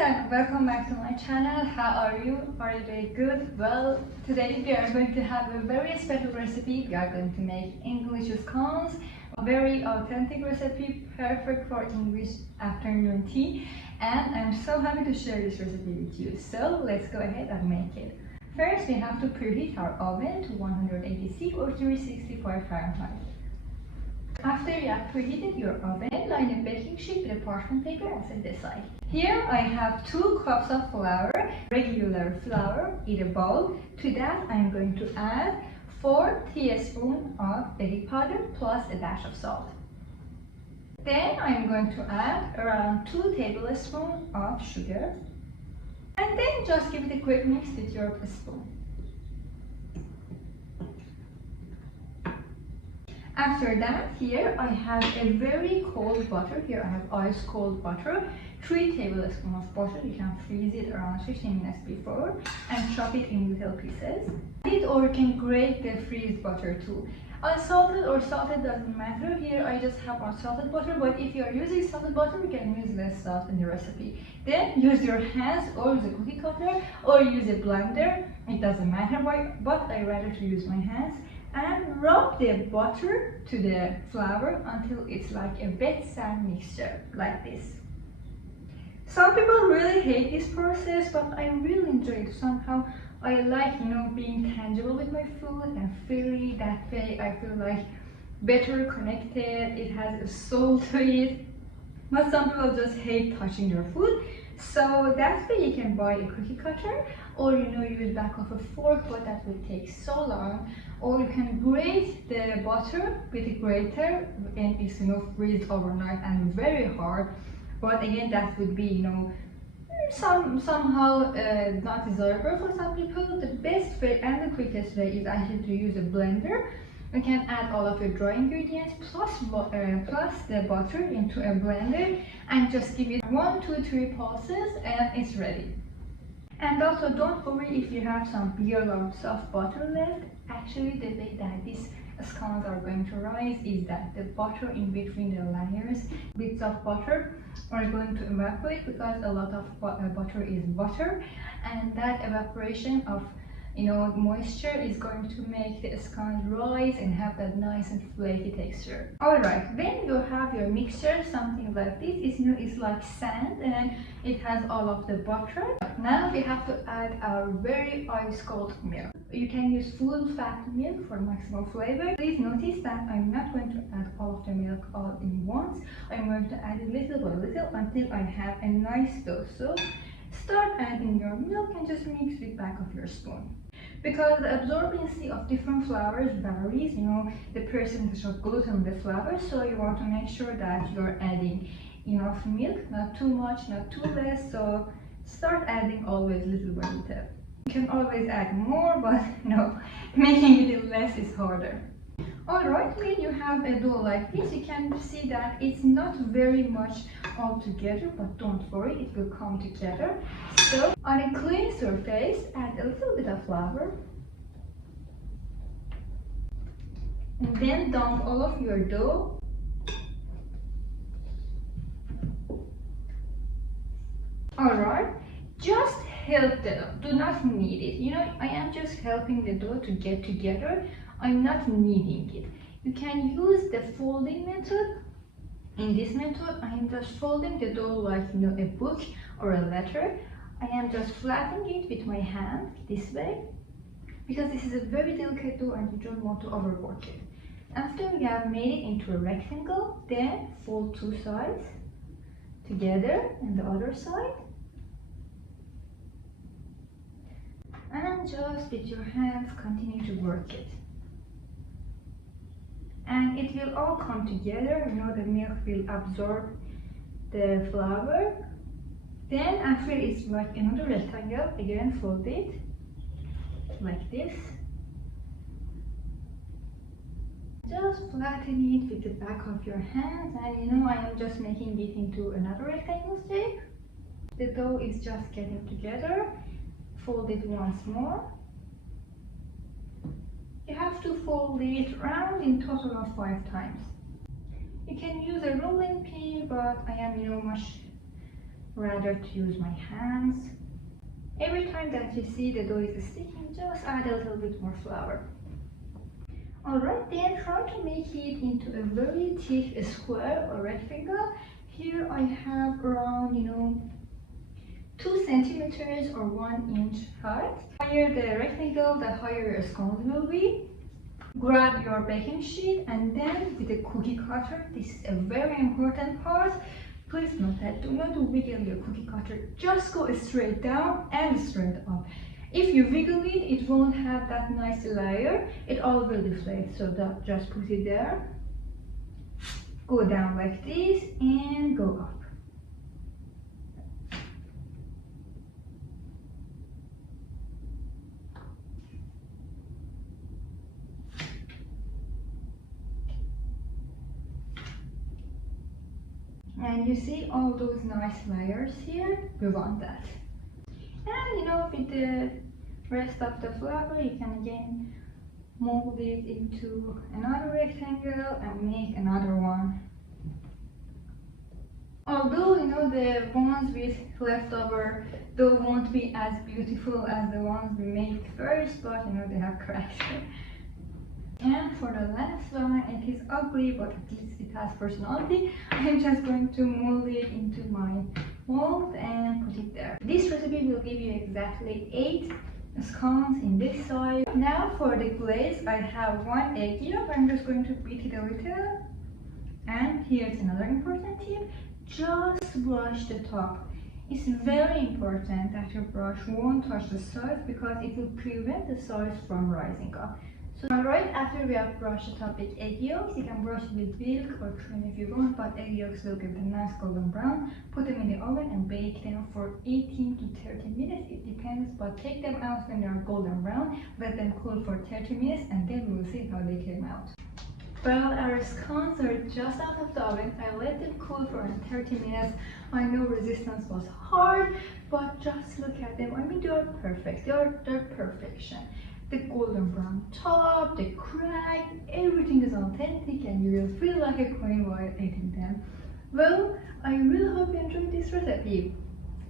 and welcome back to my channel. How are you? Are you doing good? Well, today we are going to have a very special recipe. We are going to make English scones, a very authentic recipe, perfect for English afternoon tea. And I'm so happy to share this recipe with you. So let's go ahead and make it. First, we have to preheat our oven to 180 C or 365 Fahrenheit. After you have preheated your oven, line a baking sheet with a parchment paper and set it aside. Here I have 2 cups of flour, regular flour, in a bowl. To that I am going to add 4 teaspoons of baking powder plus a dash of salt. Then I am going to add around 2 tablespoons of sugar. And then just give it a quick mix with your spoon. After that, here I have a very cold butter. Here I have ice cold butter, 3 tablespoons of butter. You can freeze it around 15 minutes before and chop it in little pieces. Or you can grate the freeze butter too. Unsalted or salted doesn't matter. Here I just have unsalted butter, but if you are using salted butter, you can use less salt in the recipe. Then use your hands or use a cookie cutter or use a blender. It doesn't matter, but I rather to use my hands. And rub the butter to the flour until it's like a wet sand mixture, like this. Some people really hate this process, but I really enjoy it. Somehow I like, being tangible with my food and feeling that way. I feel like better connected. It has a soul to it. But some people just hate touching their food. So that's why you can buy a cookie cutter, or use back of a fork, but that will take so long. Or you can grate the butter with a grater, and it's freeze overnight and very hard. But again, that would be somehow not desirable for some people. The best way and the quickest way is actually to use a blender. You can add all of your dry ingredients plus the butter into a blender and just give it 1, 2, 3 pulses and it's ready. And also don't worry if you have some bigger lumps of butter left. Actually, the way that these scones are going to rise is that the butter in between the layers, bits of butter, are going to evaporate because a lot of butter is water, and that evaporation of moisture is going to make the scones rise and have that nice and flaky texture. Alright, when you have your mixture, something like this, it's like sand and it has all of the butter. Now we have to add our very ice cold milk. You can use full fat milk for maximum flavor. Please notice that I'm not going to add all of the milk all in once. I'm going to add it little by little until I have a nice dough. So start adding your milk and just mix with back of your spoon. Because the absorbency of different flours varies, the percentage of gluten in the flour, so you want to make sure that you're adding enough milk, not too much, not too less, so start adding always little by little. You can always add more, but making it less is harder. Alright, when you have a dough like this, you can see that it's not very much all together, but don't worry, it will come together. So, on a clean surface, add a little bit of flour. And then dump all of your dough. Alright, just help the dough, do not knead it. I am just helping the dough to get together. I'm not kneading it. You can use the folding method. In this method, I am just folding the dough like a book or a letter. I am just flattening it with my hand this way, because this is a very delicate dough and you don't want to overwork it. After we have made it into a rectangle, then fold 2 sides together and the other side. And just with your hands continue to work it. And it will all come together, the milk will absorb the flour. Then after it's like another rectangle, again fold it like this. Just flatten it with the back of your hands, and I am just making it into another rectangle shape. The dough is just getting together. Fold it once more. You have to fold it round in total of 5 times. You can use a rolling pin, but I am much rather to use my hands. Every time that you see the dough is sticking, just add a little bit more flour. Alright, then try to make it into a very thick square or rectangle. Here I have around 2 centimeters or 1 inch height. The higher the rectangle, the higher your scones will be. Grab your baking sheet and then with a cookie cutter, this is a very important part. Please note that do not wiggle your cookie cutter, just go straight down and straight up. If you wiggle it, it won't have that nice layer, it all will deflate. So just put it there, go down like this and go up. And you see all those nice layers here, we want that. And with the rest of the flour, you can again mold it into another rectangle and make another one. Although the ones with leftover dough won't be as beautiful as the ones we made first, but they have cracks. And for the last one, it is ugly, but at least it has personality. I'm just going to mold it into my mold and put it there. This recipe will give you exactly 8 scones in this size. Now for the glaze, I have 1 egg yolk. I'm just going to beat it a little. And here's another important tip. Just brush the top. It's very important that your brush won't touch the sides because it will prevent the sides from rising up. So right after we have brushed the top with egg yolks, you can brush it with milk or cream if you want, but egg yolks will give them a nice golden brown. Put them in the oven and bake them for 18 to 30 minutes, it depends, but take them out when they are golden brown, let them cool for 30 minutes and then we will see how they came out. Well, our scones are just out of the oven. I let them cool for 30 minutes. I know resistance was hard, but just look at them. I mean, they are perfect. They're perfection. The golden brown top, the crack, everything is authentic and you will feel like a queen while eating them. Well, I really hope you enjoyed this recipe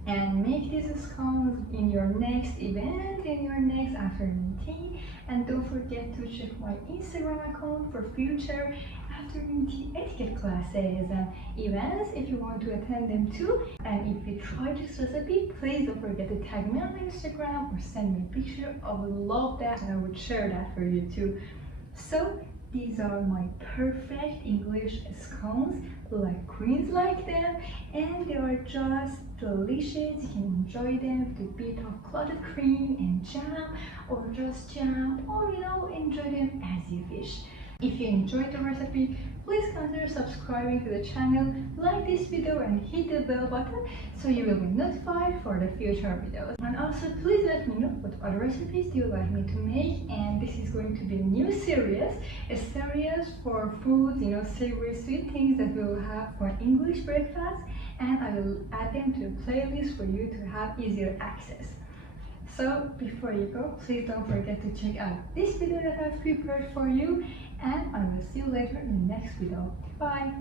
and make these scones in your next event, in your next afternoon tea. And don't forget to check my Instagram account for future afternoon tea etiquette classes and events if you want to attend them too. And if you try this recipe, please don't forget to tag me on Instagram or send me a picture. I would love that and I would share that for you too. So these are my perfect English scones, like queens like them, and they are just delicious. You can enjoy them with a bit of clotted cream and jam, or just jam, or enjoy them as you wish. If you enjoyed the recipe, please consider subscribing to the channel, like this video and hit the bell button so you will be notified for the future videos. And also please let me know what other recipes do you like me to make, and this is going to be a new series, a series for foods, savory sweet things that we will have for English breakfast, and I will add them to the playlist for you to have easier access. So before you go, please don't forget to check out this video that I've prepared for you, and I will see you later in the next video. Bye!